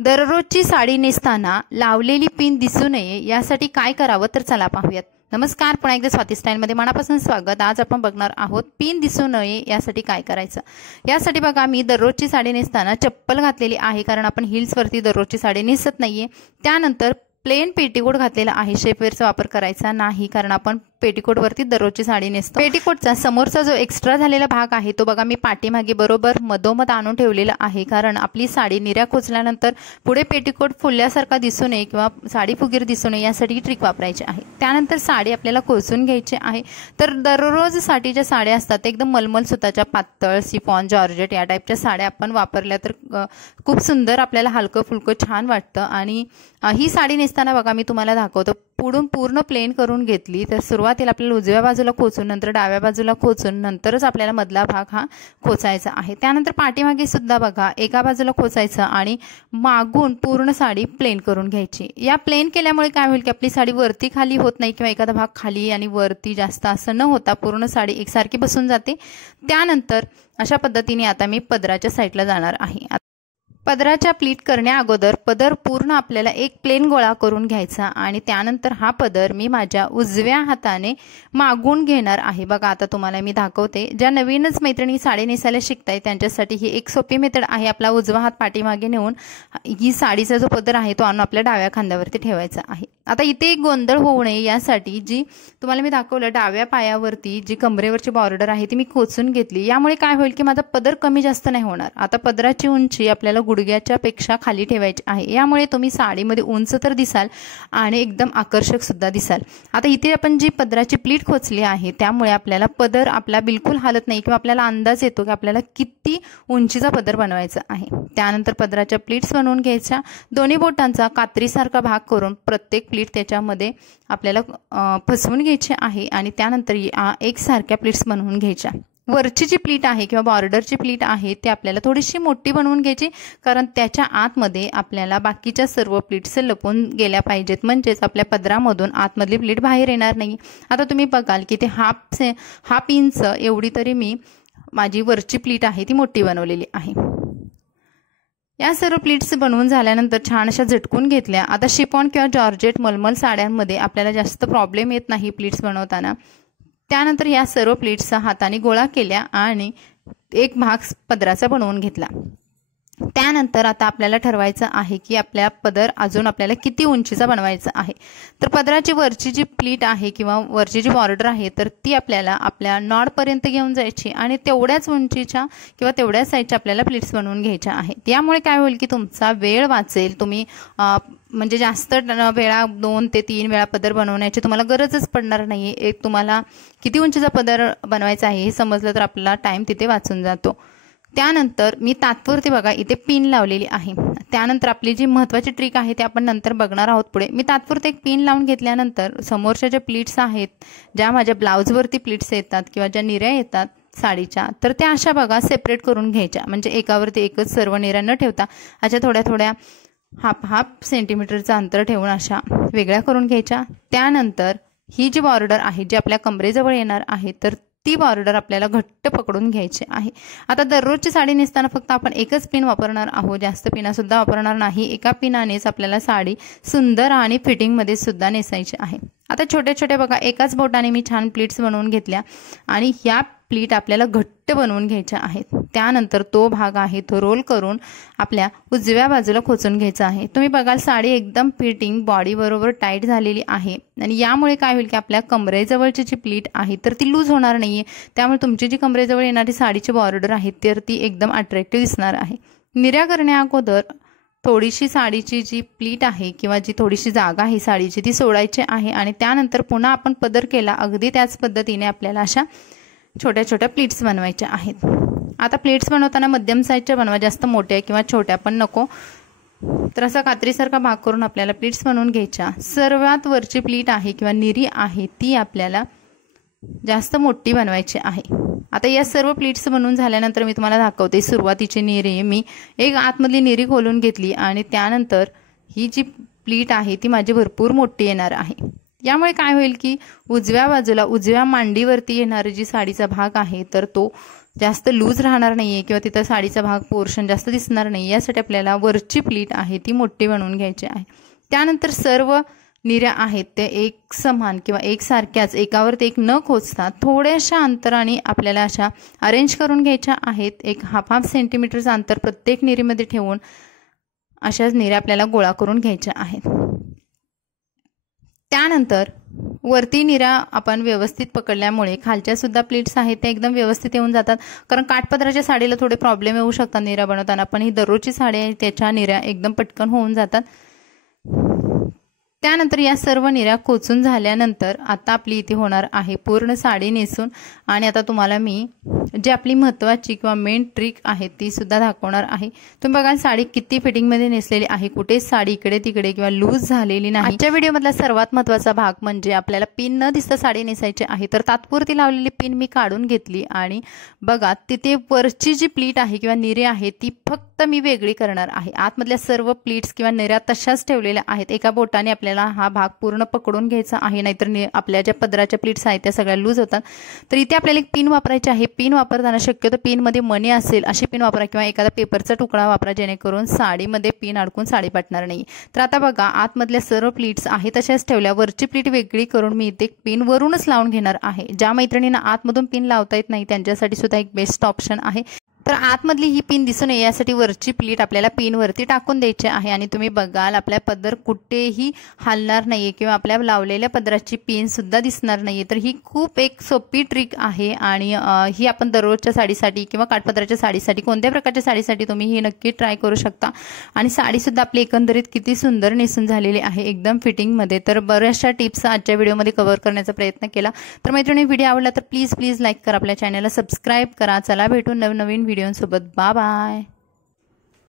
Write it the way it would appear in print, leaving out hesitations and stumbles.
दररोजची साडी नेसताना लावलेली पिन दिसू नये यासाठी काय करावं तर चला पाहूयात। नमस्कार, पुन्हा एकदा स्वाती स्टाईलमध्ये मनापासून स्वागत। आज आपण बघणार आहोत पिन दिसू नये यासाठी काय करायचं। यासाठी बघा, मी दररोजची साडी नेसताना चप्पल घातलेली आहे, कारण आपण हिल्सवरती दररोजची साडी नेसत नाहीये। त्यानंतर प्लेन पेटीकोट घातलेला आहे, शेपवेअरचा वापर करायचा नाही, कारण आपण पेटीकोट वरती दररोजची साडी नेसतो। पेटीकोटचा समोरचा जो एक्स्ट्रा झालेला भाग आहे तो बघा मी पाठीमागे बरोबर मधोमध आणून ठेवलेला आहे, कारण आपली साडी निऱ्या खोचल्यानंतर पुढे पेटीकोट फुलल्यासारखा दिसू नये किंवा साडी फुगीर दिसू नये यासाठी ट्रिक वापरायची आहे। त्यानंतर साडी आपल्याला खोचून घ्यायची आहे। तर दररोज साडीच्या साड्या असतात एकदम मलमल सुताच्या, पातळ, शिफॉन, जॉर्जेट या टाईपच्या साड्या आपण वापरल्या तर खूप सुंदर, आपल्याला हलकं फुलकं छान वाटतं। आणि ही साडी नेसताना बघा मी तुम्हाला दाखवतो, पुढून पूर्ण प्लेन करून घेतली। तर सुरुवातीला आपल्याला उजव्या बाजूला खोचून, नंतर डाव्या बाजूला खोचून, नंतरच आपल्याला मधला भाग हा खोचायचा आहे। त्यानंतर पाठीमागे सुद्धा बघा एका बाजूला खोचायचं आणि मागून पूर्ण साडी प्लेन करून घ्यायची। या प्लेन केल्यामुळे काय होईल की आपली साडी वरती खाली होत नाही, किंवा एखादा भाग खाली आणि वरती जास्त असं न होता पूर्ण साडी एकसारखी बसून जाते। त्यानंतर अशा पद्धतीने आता मी पदराच्या साईडला जाणार आहे। पदराच्या प्लीट करण्या अगोदर पदर पूर्ण आपल्याला एक प्लेन गोळा करून घ्यायचा आणि त्यानंतर हा पदर मी माझ्या उजव्या हाताने मागून घेणार आहे। बघा आता तुम्हाला मी दाखवते। ज्या नवीनच मैत्रिणी साडी नेसायला शिकताय त्यांच्यासाठी ही एक सोपी मेथड आहे। आपला उजवा हात पाठीमागे नेऊन ही साडीचा जो पदर आहे तो आणून आपल्या डाव्या खांद्यावरती ठेवायचा आहे। आता इथे एक गोंधळ होऊ नये यासाठी जी तुम्हाला मी दाखवलं डाव्या पायावरती जी कमरेवरची बॉर्डर आहे ती मी खोचून घेतली। यामुळे काय होईल की माझा पदर कमी जास्त नाही होणार। आता पदराची उंची आपल्याला गुडघ्याच्या पेक्षा खाली ठेवायची आहे, यामुळे तुम्ही साडीमध्ये उंच तर दिसाल आणि एकदम आकर्षक सुद्धा दिसाल। आता इथे आपण जी पदराची प्लीट खोचली आहे त्यामुळे आपल्याला पदर आपला बिलकुल हालत नाही, किंवा आपल्याला अंदाज येतो की आपल्याला किती उंचीचा पदर बनवायचा आहे। त्यानंतर पदराच्या प्लीट्स बनवून घ्यायच्या, दोन्ही बोटांचा कात्रीसारखा भाग करून प्रत्येक प्लीट त्याच्यामध्ये आपल्याला फसवून घ्यायची आहे आणि त्यानंतर एकसारख्या प्लीट्स बनवून घ्यायच्या। वरची जी प्लीट आहे किंवा बॉर्डरची प्लीट आहे ती आपल्याला थोडीशी मोठी बनवून घ्यायची, कारण त्याच्या आतमध्ये आपल्याला बाकीच्या सर्व प्लीट्स लपून गेल्या पाहिजेत, म्हणजेच आपल्या पदरामधून आतमधली प्लीट बाहेर येणार नाही। आता तुम्ही बघाल की ते हाफ इंच एवढी तरी मी माझी वरची प्लीट आहे ती मोठी बनवलेली आहे। या सर्व प्लीट्स बनवून झाल्यानंतर छान अशा झटकून घेतल्या। आता शिफॉन किंवा जॉर्जेट मलमल साड्यांमध्ये आपल्याला जास्त प्रॉब्लेम येत नाही प्लीट्स बनवताना। त्यानंतर या सर्व प्लीट्स हाताने गोळा केल्या आणि एक भाग पदराचा बनवून घेतला। त्यानंतर आता आपल्याला ठरवायचं आहे की आपल्या पदर अजून आपल्याला किती उंचीचा बनवायचा आहे। तर पदराची वरची जी प्लीट आहे किंवा वरची जी बॉर्डर आहे तर ती आपल्याला आपल्या नॉडपर्यंत घेऊन जायची आणि तेवढ्याच उंचीच्या किंवा तेवढ्याच साईजच्या आपल्याला प्लीट्स बनवून घ्यायच्या आहेत। यामुळे काय होईल की तुमचा वेळ वाचेल, तुम्ही म्हणजे जास्त वेळा 2 ते 3 वेळा पदर बनवण्याची तुम्हाला गरजच पडणार नाही। एक तुम्हाला किती उंचीचा पदर बनवायचा आहे हे समजलं तर आपला टाइम तिथे वाचून जातो। त्यानंतर मी तात्पुरती बघा इथे पिन लावलेली आहे। त्यानंतर आपली जी महत्त्वाची ट्रिक आहे ते आपण नंतर बघणार आहोत पुढे। मी तात्पुरते एक पिन लावून घेतल्यानंतर समोरच्या ज्या प्लीट्स आहेत, ज्या माझ्या ब्लाउजवरती प्लीट्स येतात किंवा ज्या निऱ्या येतात साडीच्या, तर त्या अशा बघा सेपरेट करून घ्यायच्या, म्हणजे एकावरती एकच सर्व निऱ्या न ठेवता अशा थोड्या थोड्या हाफ सेंटीमीटरचं अंतर ठेवून अशा वेगळ्या करून घ्यायच्या। त्यानंतर ही जी बॉर्डर आहे जी आपल्या कमरेजवळ येणार आहे तर ती बॉर्डर आपल्याला घट्ट पकडून घ्यायची आहे। आता दररोजची साडी नेसताना फक्त आपण एकच पिन वापरणार आहोत, जास्त पिना सुद्धा वापरणार नाही। एका पिनानेच आपल्याला साडी सुंदर आणि फिटिंगमध्ये सुद्धा नेसायची आहे। आता छोट्या छोट्या बघा एकाच बोटाने मी छान प्लीट्स बनवून घेतल्या आणि ह्या प्लीट आपल्याला घट्ट बनवून घ्यायच्या आहेत। त्यानंतर तो भाग आहे तो रोल करून आपल्या उजव्या बाजूला खोचून घ्यायचा आहे। तुम्ही बघाल साडी एकदम फिटिंग बॉडी बरोबर टाईट झालेली आहे आणि यामुळे काय होईल की आपल्या कमरेजवळची जी प्लीट आहे तर ती लूज होणार नाहीये, त्यामुळे तुमची जी कमरेजवळ येणारी साडीची बॉर्डर आहे तर ती एकदम अट्रॅक्टिव्ह दिसणार आहे। निऱ्या करण्या अगोदर थोडीशी साडीची जी प्लीट आहे किंवा जी थोडीशी जागा आहे साडीची ती सोडायची आहे आणि त्यानंतर पुन्हा आपण पदर केला अगदी त्याच पद्धतीने आपल्याला अशा छोट्या छोट्या प्लीट्स बनवायच्या आहेत। आता प्लीट्स बनवताना मध्यम साईजच्या बनवा, जास्त मोठ्या किंवा छोट्या पण नको। तर असा कात्रीसारखा भाग करून आपल्याला प्लीट्स बनवून घ्यायच्या। सर्वात वरची प्लीट आहे किंवा निरी आहे ती आपल्याला जास्त मोठी बनवायची आहे। आता या सर्व प्लीट्स बनवून झाल्यानंतर मी तुम्हाला दाखवते सुरुवातीची निरी मी एक आतमधली निरी खोलून घेतली आणि त्यानंतर ही जी प्लीट आहे ती माझी भरपूर मोठी येणार आहे। यामुळे काय होईल की उजव्या बाजूला उजव्या मांडीवरती येणारी जी साडीचा भाग आहे तर तो जास्त लूज राहणार नाही आहे किंवा तिथं साडीचा भाग पोर्शन जास्त दिसणार नाही, यासाठी आपल्याला वरची प्लीट आहे ती मोठी बनवून घ्यायची आहे। त्यानंतर सर्व निऱ्या आहेत ते एक समान किंवा एकसारख्याच एकावरती एक न खोचता थोड्याशा अंतराने आपल्याला अशा अरेंज करून घ्यायच्या आहेत। एक हाफ सेंटीमीटरचं अंतर प्रत्येक निरीमध्ये ठेवून अशाच निऱ्या आपल्याला गोळा करून घ्यायच्या आहेत। त्यानंतर वरती निऱ्या आपण व्यवस्थित पकडल्यामुळे खालच्या सुद्धा प्लीट्स आहेत त्या एकदम व्यवस्थित येऊन जातात, कारण काठपदराच्या साडीला थोडे प्रॉब्लेम येऊ शकतात निऱ्या बनवताना, पण ही दररोजची साडी आहे त्याच्या निऱ्या एकदम पटकन होऊन जातात। त्यानंतर या सर्व निऱ्या कोचून झाल्यानंतर आता आपली इथे होणार आहे पूर्ण साडी नेसून, आणि आता तुम्हाला मी जी आपली महत्त्वाची किंवा मेन ट्रिक आहे ती सुद्धा दाखवणार आहे। तुम्ही बघा साडी किती फिटिंगमध्ये नेसलेली आहे, कुठेच साडी इकडे तिकडे किंवा लूज झालेली नाही। आजच्या व्हिडिओमधला सर्वात महत्त्वाचा भाग म्हणजे आपल्याला पिन न दिसता साडी नेसायची आहे, तर तात्पुरती लावलेली पिन मी काढून घेतली आणि बघा तिथे वरची जी प्लीट आहे किंवा निरे आहे ती फक्त मी वेगळी करणार आहे। आतमधल्या सर्व प्लीट्स किंवा निऱ्या तशाच ठेवलेल्या आहेत। एका बोटाने आपल्याला हा भाग पूर्ण पकडून घ्यायचा आहे, नाहीतर आपल्या ज्या पदराच्या प्लीट्स आहेत त्या सगळ्या लूज होतात। तर इथे आपल्याला एक पिन वापरायची आहे। पिन वापरताना शक्यतो पिनमध्ये मणी असेल अशी पिन वापरा किंवा एखादा पेपरचा तुकडा वापरा, जेणेकरून साडीमध्ये पिन अडकून साडी पाटणार नाही। तर आता बघा आतमधल्या सर्व प्लीट्स आहेत तशाच ठेवल्या, वरची प्लीट वेगळी करून मी इथे पिन वरूनच लावून घेणार आहे। ज्या मैत्रिणींना आतमधून पिन लावता येत नाही त्यांच्यासाठी सुद्धा एक बेस्ट ऑप्शन आहे। तर आतमधली ही पिन दिसू नये यासाठी वरची प्लीट आपल्याला पिनवरती टाकून द्यायची आहे, आणि तुम्ही बघाल आपल्या पदर कुठेही हलणार नाही किंवा आपल्या लावलेल्या पदराची पिन सुद्धा दिसणार नाही। तर ही खूप एक सोपी ट्रिक आहे, आणि ही आपण दररोजच्या साडीसाठी किंवा काठपदराच्या साडीसाठी कोणत्या प्रकारच्या साडीसाठी तुम्ही ही नक्की ट्राय करू शकता। आणि साडीसुद्धा आपली एकंदरीत किती सुंदर नेसून झालेली आहे एकदम फिटिंगमध्ये। तर बऱ्याचशा टिप्स आजच्या व्हिडिओमध्ये कव्हर करण्याचा प्रयत्न केला। तर मैत्रिणी व्हिडिओ आवडला तर प्लीज लाईक करा, आपल्या चॅनलला सबस्क्राईब करा। चला भेटून नवनवीन व्हिडिओसोबत, बाय बाय।